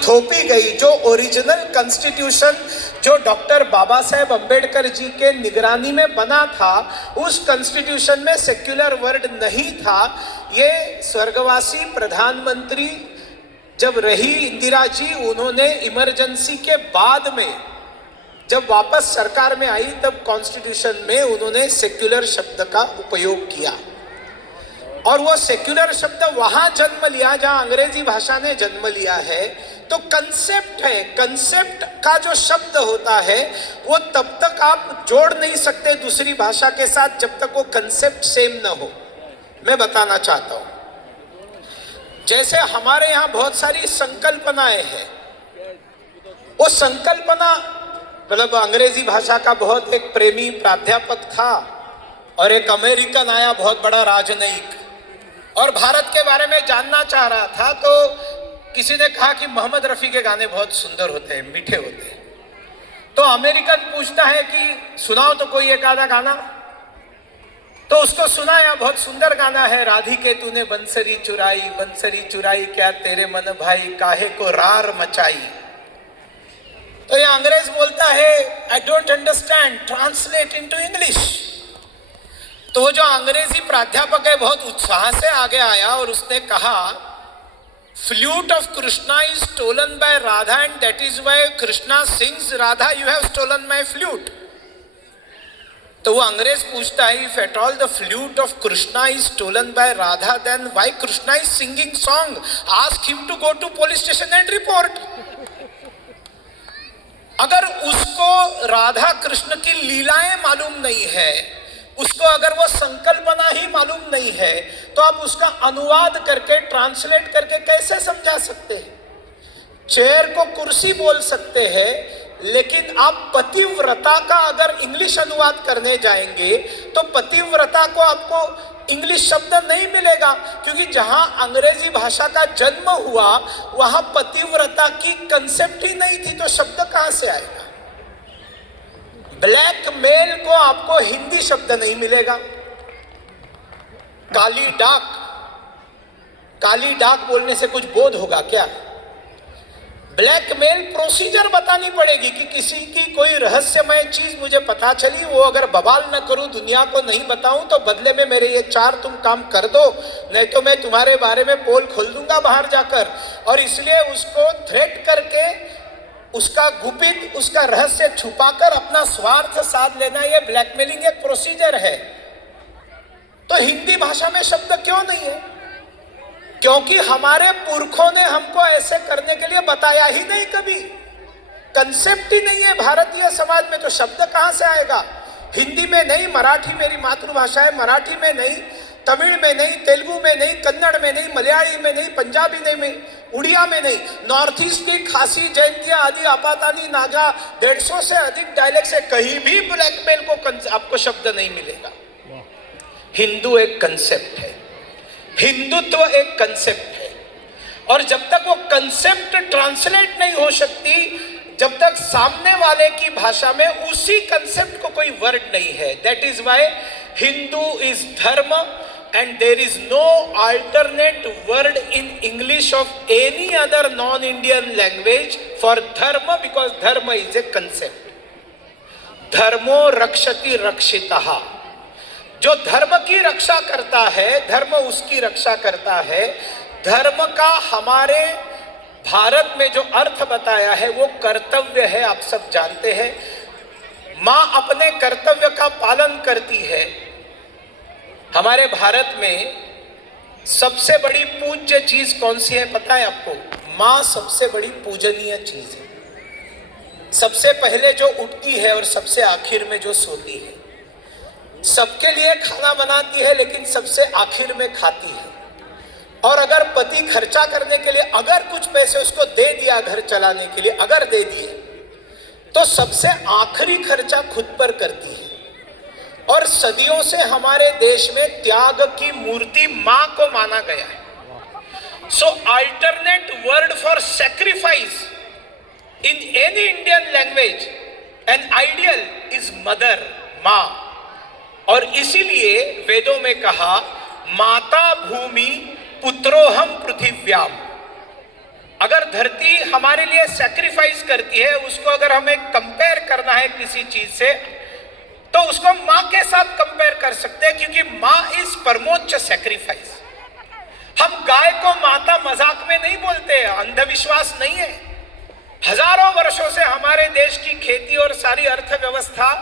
थोपी गई, जो original constitution जो डॉक्टर बाबा साहेब अम्बेडकर जी के निगरानी में बना था, उस कॉन्स्टिट्यूशन में सेक्युलर वर्ड नहीं था। ये स्वर्गवासी प्रधानमंत्री जब रही इंदिरा जी, उन्होंने इमरजेंसी के बाद में जब वापस सरकार में आई, तब कॉन्स्टिट्यूशन में उन्होंने सेक्युलर शब्द का उपयोग किया। और वो सेक्युलर शब्द वहां जन्म लिया जहां अंग्रेजी भाषा ने जन्म लिया है। तो कंसेप्ट है, कंसेप्ट का जो शब्द होता है वो तब तक आप जोड़ नहीं सकते दूसरी भाषा के साथ जब तक वो कंसेप्ट सेम ना हो। मैं बताना चाहता हूं, जैसे हमारे यहां बहुत सारी संकल्पनाएं हैं, वो संकल्पना मतलब अंग्रेजी भाषा का बहुत एक प्रेमी प्राध्यापक था और एक अमेरिकन आया बहुत बड़ा राजनयिक, और भारत के बारे में जानना चाह रहा था। तो किसी ने कहा कि मोहम्मद रफी के गाने बहुत सुंदर होते हैं, मीठे होते हैं। तो अमेरिकन पूछता है कि सुनाओ तो कोई एक आधा गाना। तो उसको सुनाया, बहुत सुंदर गाना है, राधिके तूने बंसरी चुराई क्या तेरे मन भाई, काहे को रार मचाई। तो ये अंग्रेज बोलता है I don't understand, translate into English. तो वो जो अंग्रेजी प्राध्यापक है बहुत उत्साह से आगे आया और उसने कहा, flute of Krishna is stolen by Radha and that is why Krishna sings Radha you have stolen my flute. तो वो अंग्रेज पूछता है, if at all the flute of Krishna is stolen by Radha then why Krishna is singing song, ask him to go to police station and report. अगर उसको राधा कृष्ण की लीलाएं मालूम नहीं है, उसको अगर वो संकल्पना ही मालूम नहीं है, तो आप उसका अनुवाद करके ट्रांसलेट करके कैसे समझा सकते हैं? चेयर को कुर्सी बोल सकते हैं, लेकिन आप पतिव्रता का अगर इंग्लिश अनुवाद करने जाएंगे तो पतिव्रता को आपको इंग्लिश शब्द नहीं मिलेगा, क्योंकि जहां अंग्रेजी भाषा का जन्म हुआ वहां पतिव्रता की कंसेप्ट ही नहीं थी, तो शब्द कहां से आएगा? ब्लैकमेल को आपको हिंदी शब्द नहीं मिलेगा। काली डाक, काली डाक बोलने से कुछ बोध होगा क्या? ब्लैकमेल प्रोसीजर बतानी पड़ेगी कि किसी की कोई रहस्यमय चीज मुझे पता चली, वो अगर बवाल न करूं, दुनिया को नहीं बताऊं, तो बदले में मेरे ये 4 तुम काम कर दो, नहीं तो मैं तुम्हारे बारे में पोल खोल दूंगा बाहर जाकर। और इसलिए उसको थ्रेट करके उसका गुपित, उसका रहस्य छुपाकर अपना स्वार्थ साध लेना, ये ब्लैकमेलिंग एक प्रोसीजर है। तो हिंदी भाषा में शब्द क्यों नहीं है? क्योंकि हमारे पुरखों ने हमको ऐसे करने के लिए बताया ही नहीं, कभी कंसेप्ट ही नहीं है भारतीय समाज में, तो शब्द कहां से आएगा? हिंदी में नहीं, मराठी मेरी मातृभाषा है, मराठी में नहीं, तमिल में नहीं, तेलुगु में नहीं, कन्नड़ में नहीं, मलयाली में नहीं, पंजाबी नहीं, उड़िया में नहीं, नॉर्थ ईस्ट की खासी, जयंतिया आदि, आपातानी, नागा, 150 से अधिक डायलेक्ट से कहीं भी ब्लैकमेल को आपको शब्द नहीं मिलेगा। हिंदू एक कंसेप्ट है, हिंदुत्व एक कंसेप्ट है, और जब तक वो कंसेप्ट ट्रांसलेट नहीं हो सकती, जब तक सामने वाले की भाषा में उसी कंसेप्ट को कोई वर्ड नहीं है, that is why Hindu is धर्म and there is no alternate word in English of any other non-Indian language for dharma, because dharma is a concept. धर्मो रक्षति रक्षितः, जो धर्म की रक्षा करता है, धर्म उसकी रक्षा करता है। धर्म का हमारे भारत में जो अर्थ बताया है वो कर्तव्य है, आप सब जानते हैं। माँ अपने कर्तव्य का पालन करती है। हमारे भारत में सबसे बड़ी पूज्य चीज कौन सी है पता है आपको? माँ सबसे बड़ी पूजनीय चीज है। सबसे पहले जो उठती है और सबसे आखिर में जो सोती है, सबके लिए खाना बनाती है लेकिन सबसे आखिर में खाती है। और अगर पति खर्चा करने के लिए अगर कुछ पैसे उसको दे दिया घर चलाने के लिए, अगर दे दिए, तो सबसे आखिरी खर्चा खुद पर करती है। और सदियों से हमारे देश में त्याग की मूर्ति मां को माना गया है। So alternate word for sacrifice in any Indian language an ideal is mother, मां। और इसीलिए वेदों में कहा, माता भूमि पुत्रोहम पृथिव्याम। अगर धरती हमारे लिए सैक्रिफाइस करती है, उसको अगर हमें कंपेयर करना है किसी चीज से, तो उसको मां के साथ कंपेयर कर सकते हैं, क्योंकि मां इज परमोच्च सैक्रिफाइस। हम गाय को माता मजाक में नहीं बोलते हैं, अंधविश्वास नहीं है। हजारों वर्षों से हमारे देश की खेती और सारी अर्थव्यवस्था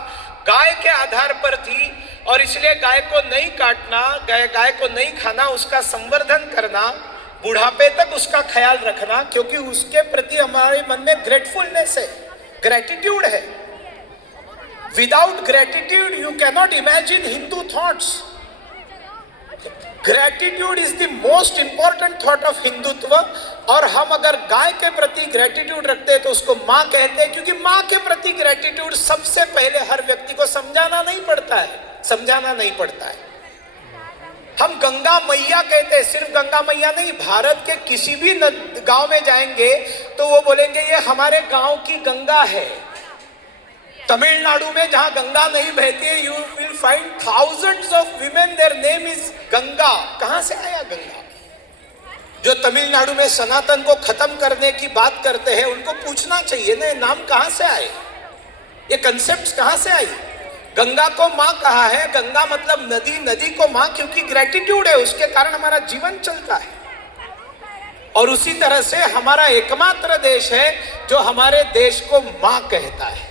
गाय के आधार पर थी, और इसलिए गाय को नहीं काटना, गाय को नहीं खाना, उसका संवर्धन करना, बुढ़ापे तक उसका ख्याल रखना, क्योंकि उसके प्रति हमारे मन में ग्रेटफुलनेस है, ग्रेटिट्यूड है। Without gratitude you cannot imagine Hindu thoughts. Gratitude is the most important thought of Hindutva. और हम अगर गाय के प्रति ग्रेटिट्यूड रखते हैं तो उसको मां कहते हैं, क्योंकि मां के प्रति ग्रेटिट्यूड सबसे पहले हर व्यक्ति को समझाना नहीं पड़ता है। हम गंगा मैया कहते हैं, सिर्फ गंगा मैया नहीं, भारत के किसी भी गांव में जाएंगे तो वो बोलेंगे ये हमारे गांव की गंगा है। तमिलनाडु में जहां गंगा नहीं बहती है, you will find thousands of women, their name is Ganga. कहां से आया गंगा? जो तमिलनाडु में सनातन को खत्म करने की बात करते हैं, उनको पूछना चाहिए ना, नाम कहां से आए, ये कंसेप्ट कहां से आई? गंगा को मां कहा है, गंगा मतलब नदी, नदी को मां क्योंकि ग्रेटिट्यूड है, उसके कारण हमारा जीवन चलता है। और उसी तरह से हमारा एकमात्र देश है जो हमारे देश को मां कहता है।